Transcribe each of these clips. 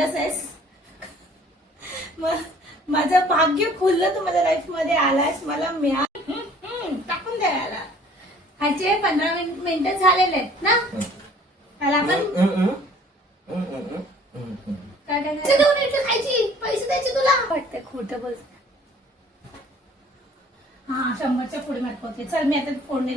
गोंडस आहेस. माझं भाग्य खुललं, तू माझ्या लाईफ मध्ये आलास, मला टाकून द्यायला. ह्याचे 15 मिनिटं झालेले आहेत ना. त्याला आपण काय खायची, पैसे द्यायचे तुला वाटतं. खोटं बोल. हा 100च्या पुढे मार्क होते. चल मी आता फोडणी.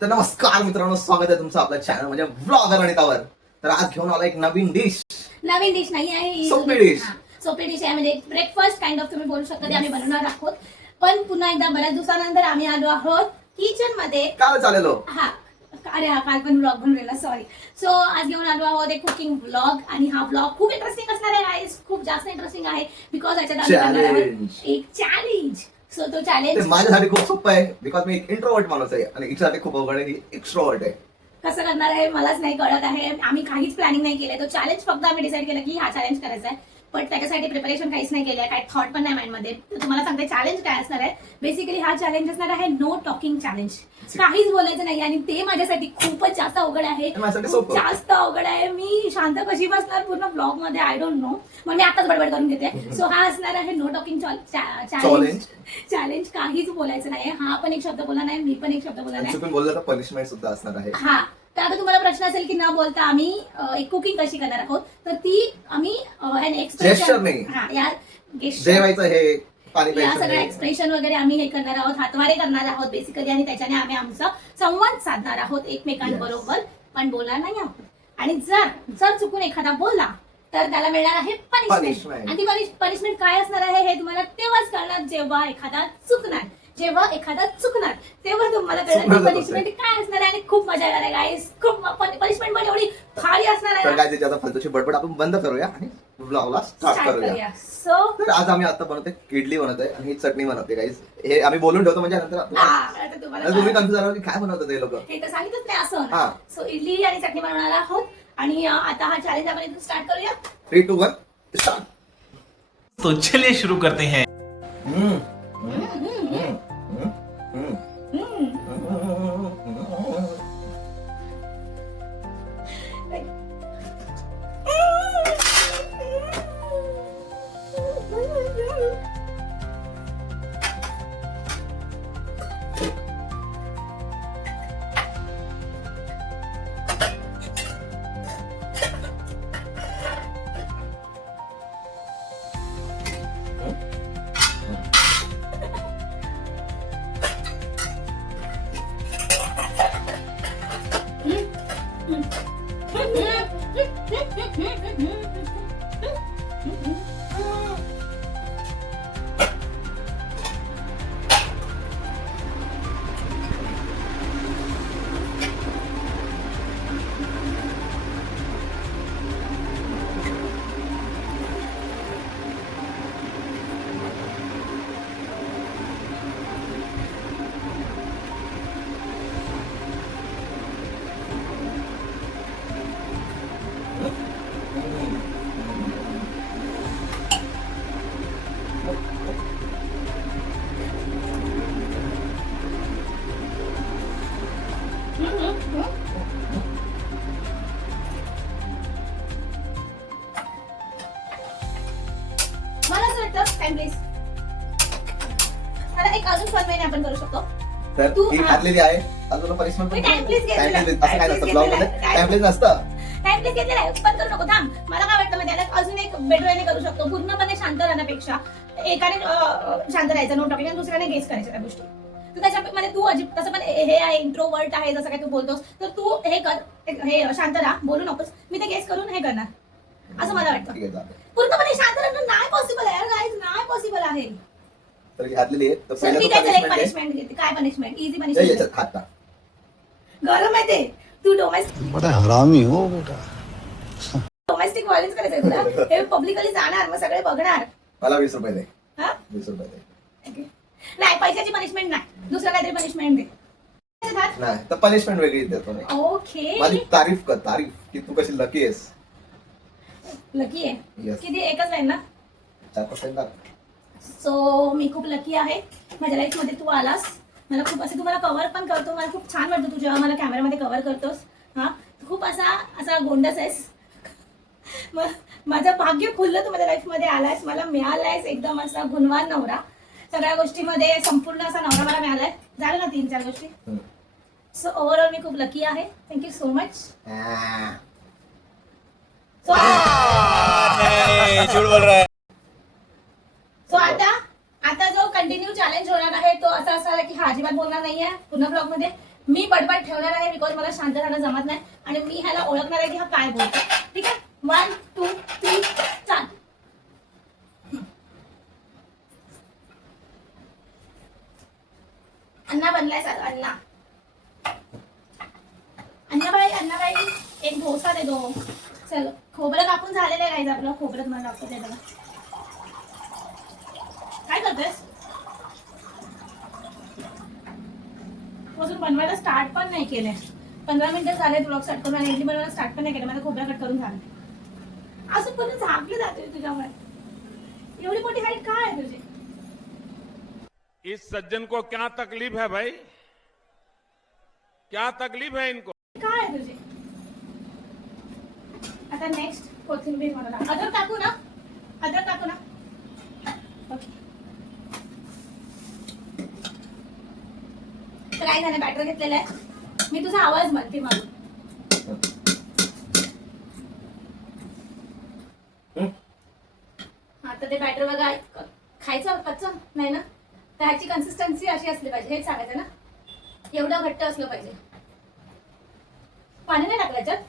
तर नमस्कार मित्रांनो, स्वागत आहे तुमचं आपल्या चॅनल म्हणजे व्लॉगर अनितावर. तर आज घेऊन आला एक नवीन डिश नाही आहे, सोपी डिश. सोपी डिश आहे म्हणजे ब्रेकफास्ट काइंड ऑफ तुम्ही बोलू शकता. ते आम्ही बनवणार आहोत. पण पुन्हा एकदा बऱ्याच दिवसानंतर आम्ही आलो आहोत किचन मध्ये. काल चालेलो. हा अरे हा काल पण ब्लॉग बनवलेला, सॉरी. सो आज घेऊन आलो आहोत एक कुकिंग ब्लॉग. आणि हा ब्लॉग खूप इंटरेस्टिंग असणार आहे गाईज, खूप जास्त इंटरेस्टिंग आहे. बिकॉज याच्यात एक चॅलेंज. सो तो चॅलेंज माझ्यासाठी खूप सोपं आहे. बिकॉज मी एक इंट्रोवर्ट माणूस आहे आणि हिच्यासाठी खूप अवघड आहे. एक्स्ट्रोवर्ट आहे. कसं करणार आहे मलाच नाही कळत आहे. आम्ही काहीच प्लॅनिंग नाही केलंय. तो चॅलेंज फक्त आम्ही डिसाईड केलं की हा चॅलेंज करायचा आहे. पण त्याच्यासाठी प्रिपरेशन काहीच नाही केलंय, काही थॉट पण नाही माइंडमध्ये. तुम्हाला सांगते चॅलेंज काय असणार आहे. बेसिकली हा चॅलेंज असणार आहे नो टॉकिंग चॅलेंज. काहीच बोलायचं नाही. आणि ते माझ्यासाठी खूपच जास्त अवघड आहे, जास्त अवघड आहे. मी शांत कशी बसणार पूर्ण ब्लॉग मध्ये, आय डोंट नो. मग मी आताच बडबड करून घेते. सो हा असणार आहे नो टॉकिंग चॅलेंज. काहीच बोलायचं नाही. हा पण एक शब्द बोला नाही, मी पण एक शब्द बोला नाही. बोलला तर पनिशमेंट सुद्धा असणार आहे. हा तर आता तुम्हाला प्रश्न असेल की न बोलता आम्ही एक कुकिंग कशी करणार आहोत. तर ती आम्ही एक्सप्रेशन, हा यार जेवायचं हे या सगळ्या एक्सप्रेशन वगैरे आम्ही हे करणार आहोत, हातवारे करणार आहोत बेसिकली. आणि त्याच्याने आम्ही आमचा संवाद साधणार आहोत एकमेकांबरोबर, पण बोलणार नाही आहोत. आणि जर चुकून एखादा बोलला तर त्याला मिळणार आहे पनिशमेंट. आणि ती पनिशमेंट काय असणार आहे हे तुम्हाला तेव्हाच कळणार जेव्हा एखादा चुकणार तेव्हा तुम्हाला कळणार पनिशमेंट काय असणार आहे. आणि खूप मजा येणार आहे गाईस. खूप पनिशमेंट पण एवढी भारी असणार आहे. तर काय त्याची आता फालतूची बडबड आपण बंद करूया आणि व्लॉगला स्टार्ट करूया. तर आज आम्ही आता बनवतोय इडली बनवतोय आणि ही चटणी बनवते गाईस. हे आम्ही बोलून ठेवतो म्हणजे नंतर तुम्ही कन्फ्युज झाला की काय बनवतात हे लोक. हे तर सांगितलंच नाही असं. सो इडली आणि चटणी बनवणार आहोत. आणि आता हा चॅलेंज आपण इथून स्टार्ट करूया. 3, 2, 1 स्टार्ट. तो चलिए शुरू करते हैं. मला असं वाटतं टाइम प्लीज. मला एक अजून फन आपण करू शकतो. तर ही घातलेली आहे. अजून पनिशमेंट पण टाइम प्लीज घेतलेला आहे. असं काय नसतं ब्लॉग मध्ये. टाइम प्लीज नसतं. टाइम प्लीज घेतलेला आहे. पण करू नको. थांब. मला काय वाटतं माहिती आहे, अजून एक बेटर वेने करू शकतो. पूर्णपणे शांत राहण्यापेक्षा एकाने शांत राहायचं नो टॉकिंग आणि दुसऱ्याने गेस करायच्या त्या गोष्टी. तर त्याच्यामध्ये तू तसं पण हे आहे इंट्रोवर्ट आहे जसं काय तू बोलतोस, तर तू हे कर, हे शांत राहा, बोलू नकोस. मी ते गेस करून हे करणार असं मला वाटतं. पूर्णपणे शांत राहणं नाही पॉसिबल आहे गाईज, नाही पॉसिबल आहे. तर घातलेली आहे. तर पहिला पनिशमेंट घेते. काय पनिशमेंट? Easy punishment. गरम आहे ते. तू बड़ा हरामी हो बेटा. डोमेस्टिक व्हायलन्स करायचं तुला. हे पब्लिकली जाणार, मग सगळे बघणार. मला 20 रुपये दे. हा 20 रुपये दे. नाही, पैशाची पनिशमेंट नाही, दुसरं काहीतरी पनिशमेंट दे. नाही तर पनिशमेंट वेगळी देतो मी. ओके. माझी तारीफ कर, तारीफ की तू कशी लकी आहेस. लकी आहे. Yes. किती? एकच आहे ना. 4% सो मी खूप लकी आहे. माझ्या लाईफ मध्ये तू आलास. मला खूप असं तुम्हाला कव्हर पण करतो. मला खूप छान वाटतं तू जेव्हा मला कॅमेरामध्ये कव्हर करतोस. हा खूप असा गोंडस आहेस. माझं भाग्य खुललं, तू माझ्या लाईफ मध्ये आलायस, मला मिळालायस एकदम असा गुणवान नवरा. सगळ्या गोष्टीमध्ये संपूर्ण असा नवरा मला मिळालाय. झालं ना 3-4 गोष्टी. सो ओव्हरऑल मी खूप लकी आहे. Thank you so much. सो आता जो कंटिन्यू चॅलेंज होणार आहे तो असा असणार आहे की हा अजिबात बोलणार नाहीये पुन्हा ब्लॉग मध्ये. मी बडबड ठेवणार आहे बिकॉज मला शांत राहणं जमत नाही आणि मी ह्याला ओळखणार आहे की हा काय बोलतो. ठीक आहे, 1 2 3 4. अन्ना बनलाय सर. अन्नाबाई एक डोसा दे दो. चल, खोबरं कापून झालेलं आहे गाईज आपलं. खोबरं मला दाखवते त्याला. काय करतेस? अजून बनवायला स्टार्ट पण नाही केलंय. 15 मिनिटं झाले ब्लॉग स्टार्ट करून आणि इडली बनवायला स्टार्ट पण नाही केलं. माझं खोबरं कट करून झालं. असं पण झाकली जाते तुझ्यामुळे. एवढी मोठी हाईट काय आहे तुझी? इस सज्जन को क्या तकलीफ है भाई, क्या तकलीफ है इनको? काय आहे तुझी? आता नेक्स्ट कोथिंबीर मला अद्रक टाकू ना. ओके, तर काय झालं, बॅटर घेतलेलं आहे मी. तुझा आवाज म्हणते मला. आता ते बॅटर बघा, खायचं कच्चं नाही ना, तर ह्याची कन्सिस्टन्सी अशी असली पाहिजे. हेच सांगायचं ना, एवढं घट्ट असलं पाहिजे. पाणी नाही टाकलं याच्यात.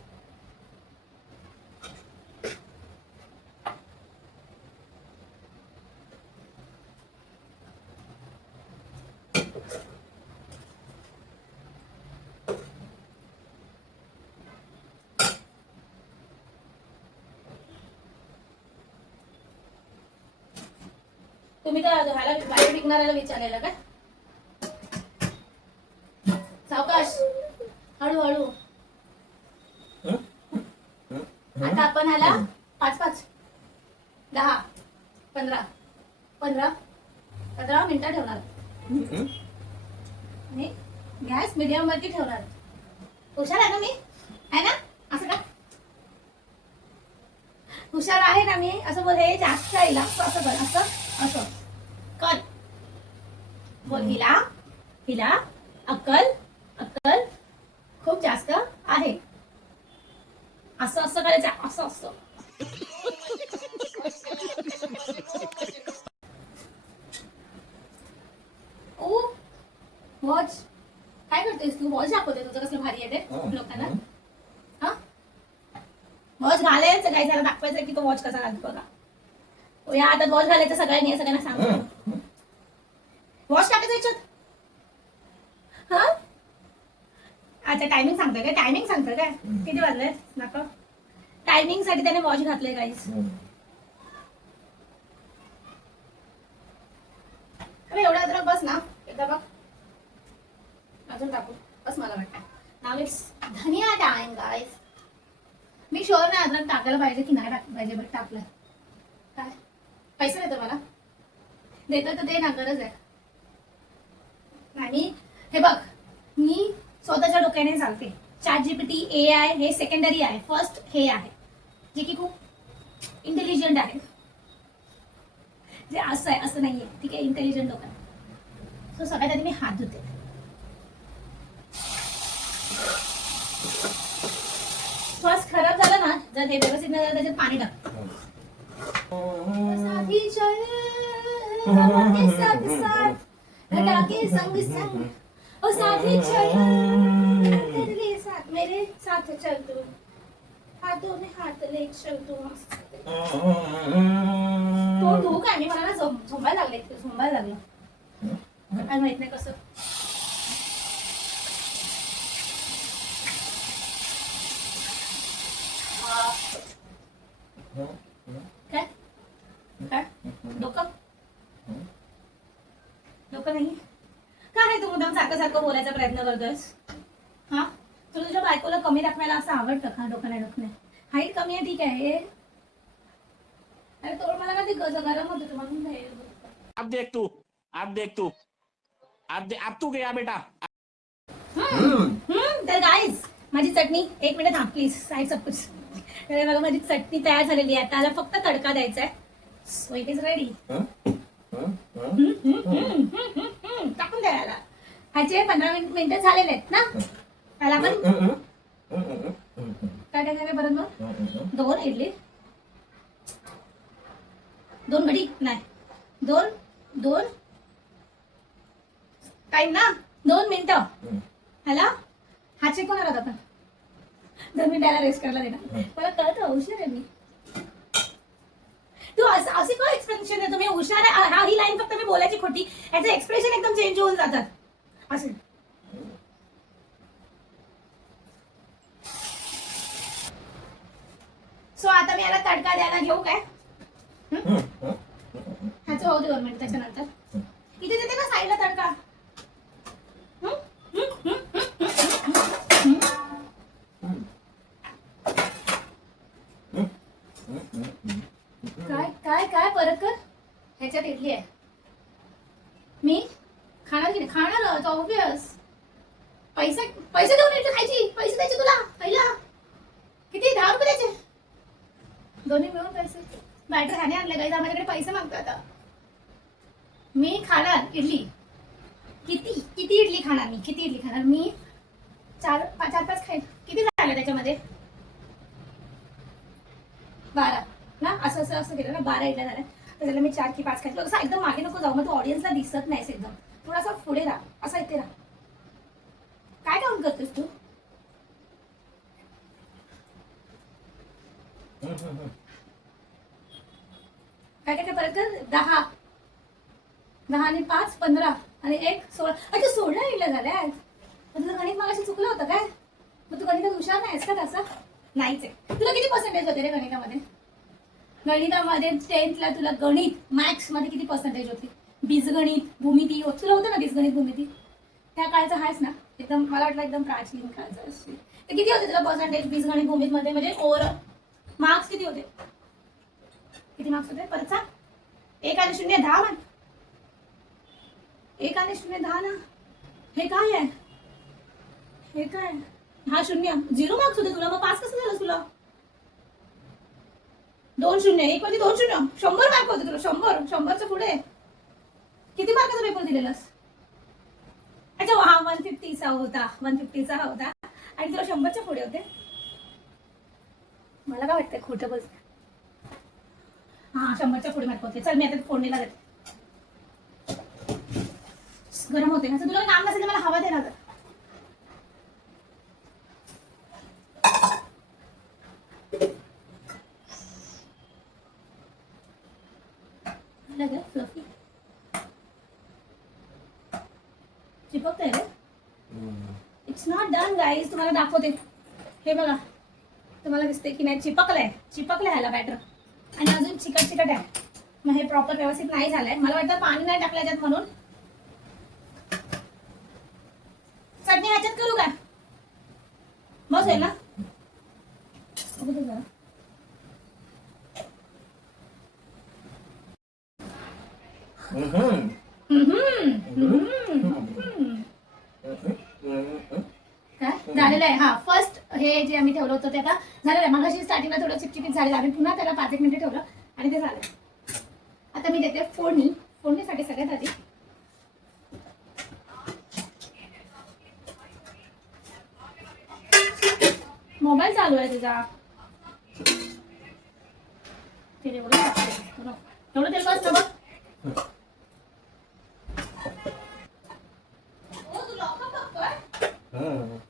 तुम्ही तर ह्याला बाहेर विकणाऱ्याला विचारायला काय? सावकाश, हळूहळू. आता आपण ह्याला 5-5 10 15 मिनिटं ठेवणार आणि गॅस मीडियम वरती ठेवणार. हुशार आहे ना मी, आहे ना? असं का हुशार आहे ना मी? असं बोल. हे जास्त आहे, असं कर, असं कर. बोल, हिला अक्कल खूप जास्त आहे. असं करायचं, असं. ओ वॉच काय करतेस तू? वॉच दाखवते तुझं कसलं भारी आहे ते लोकांना. हा, वॉच घालायचं काय, त्याला दाखवायचं की तो वॉच कसा घालतो बघा. या आता वॉच घालायचं सगळ्यांना सांगतो. वॉच टाकायचं याच्यात. हा, अच्छा टायमिंग सांगतोय काय? किती वाजले दाखव. टायमिंग साठी त्याने वॉच घातले गाईस. अरे एवढा अद्रक बस ना, एकदा बघ. अजून टाकू बस मला वाटतं. नाव इट्स धनिया टाइम गाईस. मी शुअर नाही अद्रक टाकायला पाहिजे की नाही टाकलं पाहिजे, बट टाकलं. काय पैसे देतो मला? देतो तर दे ना, गरज आहे. नाही हे बघ, मी स्वतःच्या डोक्याने चालते. ChatGPT AI हे सेकंडरी आहे. फर्स्ट हे आहे जे की खूप इंटेलिजंट आहे. जे असं आहे असं नाहीये, ठीक आहे, इंटेलिजंट लोक. सो सगळ्यात आधी मी हात धुते. श्वास खराब झाला ना, जर हे व्यवस्थित नाही झालं त्याच्यात पाणी टाक. साथी चल के साथ साथ घटा के संग संग, ओ साथी चल तेरे साथ मेरे साथ चल तू, हाथों में हाथ ले चल तू. तो काय मी मला ना झोंबायला लागलं. काय माहित नाही कसं. काय डोकं नाही काय? तू मुद्दाम सारखं बोलायचा प्रयत्न करतोस. हा, तुझ्या बायकोला कमी दाखवायला असं आवडतं का? डोकं नाही. हाईट कमी आहे ठीक आहे. अरे तो मला ना ते गरम होत म्हणून. अब देख तू गया बेटा. तर गाईज माझी चटणी 1 मिनिट थांब प्लीज, साईड सपोज. बघा माझी चटणी तयार झालेली आहे. त्याला फक्त तडका द्यायचा आहे. So it is ready. टाकून द्यायला ह्याचे 15 मिनिटं झालेले आहेत ना. त्याला आपण काय टाकायचं परत मग? 2 इडली, 2 घडी नाही, 2 टाइम ना, 2 मिनिटं. ह्याला हा चेक होणार होता आपण 2 मिनिटाला रेस्ट करायला देणार. मला कळत हुशार आहे मी. तू असे काय एक्सप्रेशन आहे तुम्ही? हुशार आहे हा, ही लाईन फक्त मी बोलायची खोटी, याचं एक्सप्रेशन एकदम चेंज होऊन जातात असे. सो आता मी याला तडका द्यायला घेऊ काय? ह्याचं होऊ दे 2 मिनिट. त्याच्यानंतर इथे देते ना साईडला तडका. काय काय काय परत कर. ह्याच्यात इडली आहे, मी खाणार की नाही? खाणार ऑब्वियस. पैसे देऊन इडली खायची? पैसे द्यायचे तुला पहिला किती? 10 रुपये द्यायचे दोन्ही मिळून. पैसे बॅटर ह्याने आणले गाईज, माझ्याकडे पैसे मागतो आता. मी खाणार इडली. किती इडली खाणार मी? किती इडली खाणार मी? 4-5 खाईल. किती झालं त्याच्यामध्ये? 12 ना. असं केलं ना, 12 इडल्या झाल्या. तर त्याला मी 4 की 5 खायचं. असं एकदम मागे नको जाऊ, मग तू ऑडियन्सला दिसत नाहीस. एकदम थोडासा पुढे राहा, असं इथे राहा. काय काउंट करतोस तू? काय काय परत कर. 10 आणि 5 15 आणि 1 16. अच्छा 16 इडल्या झाल्या. तुझं गणित मगाशी चुकलं होतं काय? मग तू गणितात हुशार नाहीस का? तसं नाहीच आहे. तुला किती पर्सेंटेज होते रे गणितामध्ये? 10thला तुला गणित मॅथ्स मध्ये किती पर्सेंटेज होती? बीजगणित, भूमिती तुला होतं ना? बीजगणित, भूमिती त्या काळचं आहेस ना एकदम. मला वाटलं एकदम प्राचीन काळचं असेल. तर किती होते तुला पर्सेंटेज बीजगणित, भूमित मध्ये? म्हणजे ओव्हरऑल मार्क्स किती होते? किती मार्क्स होते परत सांग? 1 आणि 0 10 मार्क. 1 आणि 0 10 ना. हे काय आहे? हे काय? हा 0 0 मार्क्स होते तुला. मग पास कसं झालं तुला? 2 0 1 वरती 2 0 100 मार्क होते तुला. 100च्या पुढे किती मार्काचा पेपर दिलेलास? अच्छा हा 150चा होता. 150चा होता आणि तुला 100च्या पुढे होते. मला काय वाटतंय खोटं बोलते. हा 100च्या पुढे मार्क होते. चल मी आता फोडणीला देते. गरम होते ना. तुला काम नसेल मला हवा दे ना. फ्लफी चिपकतंय रे. It's not done guys. तुम्हाला दाखवते. हे बघा, तुम्हाला दिसते की नाही? चिपकलंय ह्याला बॅटर. आणि अजून चिकट आहे. मग हे प्रॉपर व्यवस्थित नाही झालंय. मला वाटतं पाणी नाही टाकलं याच्यात म्हणून. चटणी ह्याच्यात करू का? बस आहे ना. काय झालेलं आहे? हा फर्स्ट हे जे आम्ही ठेवलं होतं ते आता झालेलं आहे. मगाशी स्टार्टिंगला थोडं चिपचिपीत झालेलं. आम्ही पुन्हा त्याला 5-1 मिनिट ठेवलं आणि ते झालं. आता मी देते फोडणीसाठी सगळ्यात आधी मोबाईल चालू आहे तुझा. एवढं तेल बस बघ.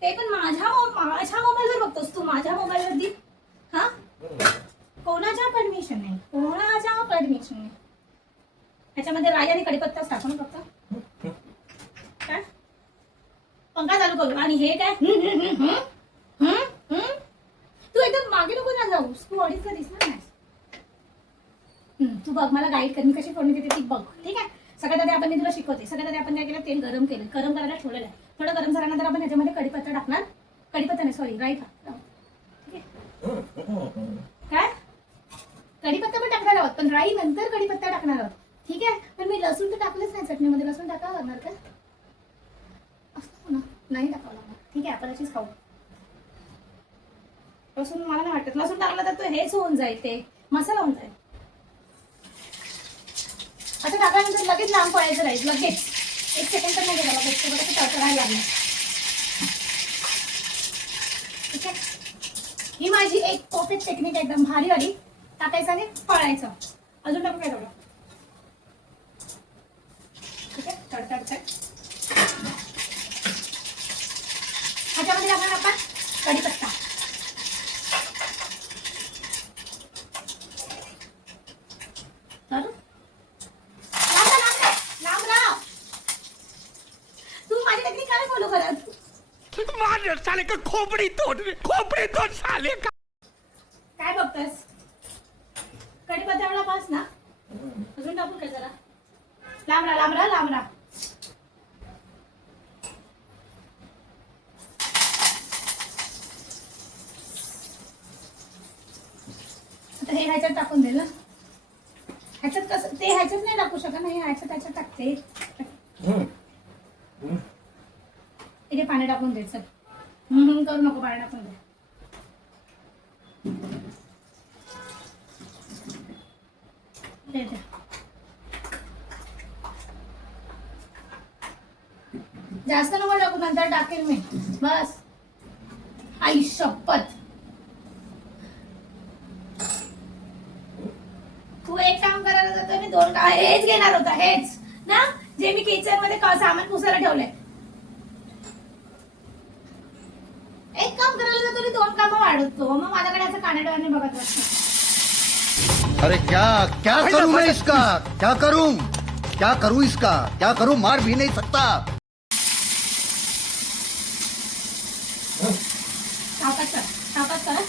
ते पण माझ्या मोबाईलवर बघतोस तू? माझ्या मोबाईलवरती? हा कोणाच्या परमिशन नाही. त्याच्यामध्ये राई आणि कढीपत्ताच टाकू ना फक्त. काय पंखा चालू करू? आणि हे काय? तू एकदम मागे नको ना जाऊस. तू अडीचला दिसणार नाही. तू बघ, मला गाईड कर. मी कशी फोडणी देते ती बघ. ठीक आहे. सगळ्यात आधी आपण मी तुला शिकवते. सगळ्यात आधी आपण काय केलं? तेल गरम करायला ठेवलेलं आहे. थोडं गरम झाल्यानंतर आपण ह्याच्यामध्ये कढीपत्ता टाकणार. कढीपत्ता नाही सॉरी राई टाक. काय? कढीपत्ता पण टाकणार आहोत पण राई नंतर कढीपत्ता टाकणार आहोत. ठीक आहे. पण मी लसूण तर टाकलंच नाही चटणीमध्ये. लसूण टाकावं लागणार का? असं ना नाही टाकावं लागणार. ठीक आहे आपण अशीच खाऊ. लसूण मला नाही वाटत, लसूण टाकलं तर तो हेच होऊन जाईल, ते मसाला होऊन जाईल. आता टाकल्यानंतर लगेच लांब पडायचं राहील, लगेच 1 सेकंड तर नाही गेला, लगेच तडतडायला लागलं. ठीक आहे, ही माझी एक परफेक्ट टेक्निक, एकदम भारी वाली. टाकायचं आणि पळायचं. अजून टाकू काय थोडं? ठीक आहे, तडतडतड. ह्याच्यामध्ये टाकणार आपण कढीपत्ता. तर लांब राहा. तू माझी टेक्निक काय फॉलो करत? मार साले का खोपड़ी तोड़ साले का. काय बघतोस? कढीपत्त्याला पास ना. अजून टाकू काय जरा? लांब राहा. आता हे ह्याच्यात टाकून दे ना. ह्याच्यात कसं ते ह्याच्यात नाही टाकू शकत, नाही ह्याच्यात टाकते. इथे पाणी टाकून दे. चल करू नको, पाणी टाकून दे. जास्त नको टाकू, नंतर टाकेल मी. बस. आई शपथ, तू एक काम करायला जातो, मी 2 काम हेच घेणार होता, हेच ना जे मी किचन मध्ये सामान पुसायला ठेवलंय. एक काम करायला जातो आणि 2 कामं वाढवतो. मग माझ्याकडे असं कानाडोळ्याने बघत बसतो. अरे क्या क्या करूं मैं इसका, क्या करूं इसका, क्या करूं, मार भी नहीं सकता. सावकाश कर.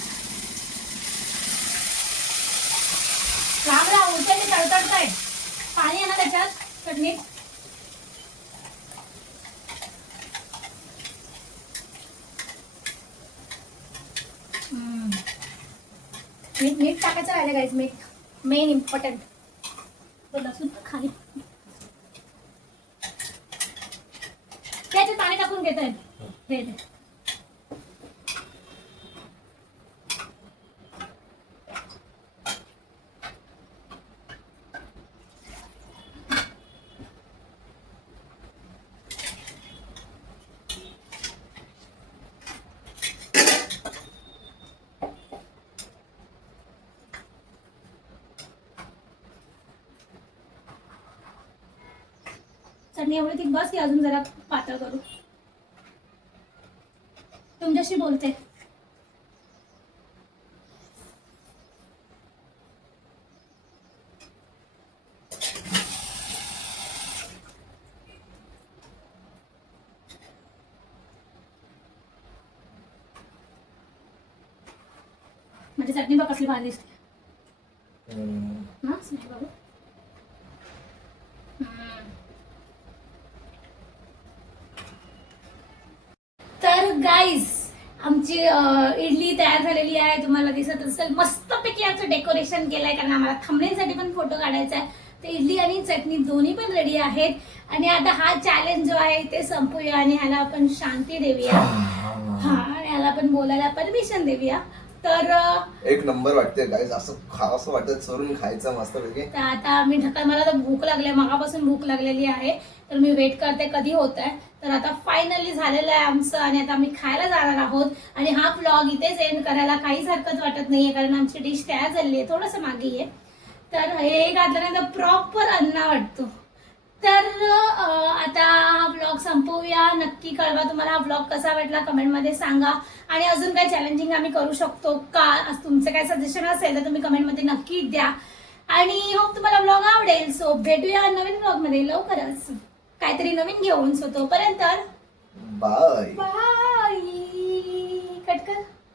राम उलटे तडतडताय. पाणी आहे ना त्याच्यात, चटणीत. मीठ टाकायचं राहिलं गाईज, मीठ मेन इम्पॉर्टंट. लसूण खाली त्याच्यात पाणी टाकून घेत आहे. चटणी एवढी थिक बस की अजून जरा पातळ करू? तुमच्याशी बोलते. म्हणजे चटणी बघ कसली भारी दिसते ना स्नेह बाबू. तर गाईज आमची इडली तयार झालेली आहे, तुम्हाला दिसत असेल. मस्तपैकी याचं डेकोरेशन केलंय, कारण आम्हाला थंबनेलसाठी पण फोटो काढायचा आहे. तर इडली आणि चटणी दोन्ही पण रेडी आहेत. आणि आता हा चॅलेंज जो आहे ते संपूया आणि ह्याला आपण शांती देऊया. हा, ह्याला आपण बोलायला परमिशन देऊया. तर एक नंबर वाटते गाईज, असं खावंसं वाटत, चोरून खायचं मस्त पैकी. तर आता मी मला तर भूक लागली, मगापासून भूक लागलेली आहे. तर मी वेट करते कधी होत आहे. तर आता फायनली झालेलं आहे आमचं आणि आता आम्ही खायला जाणार आहोत. आणि हा व्लॉग इथेच एंड करायला काहीच हरकत वाटत नाहीये, कारण आमची डिश तयार झालेली आहे, थोडंसं मागे आहे. तर हे घातल्यानंतर प्रॉपर अन्ना वाटतो. तर आता हा व्लॉग संपवूया. नक्की कळवा तुम्हाला हा व्लॉग कसा वाटला, कमेंटमध्ये सांगा. आणि अजून काय चॅलेंजिंग आम्ही करू शकतो का, तुमचं काय सजेशन असेल तर तुम्ही कमेंटमध्ये नक्की द्या. आणि होप तुम्हाला व्लॉग आवडेल. सो भेटूया नवीन व्लॉगमध्ये लवकरच काहीतरी नवीन घेऊन. सो तोपर्यंत बाय बाय. कट कर.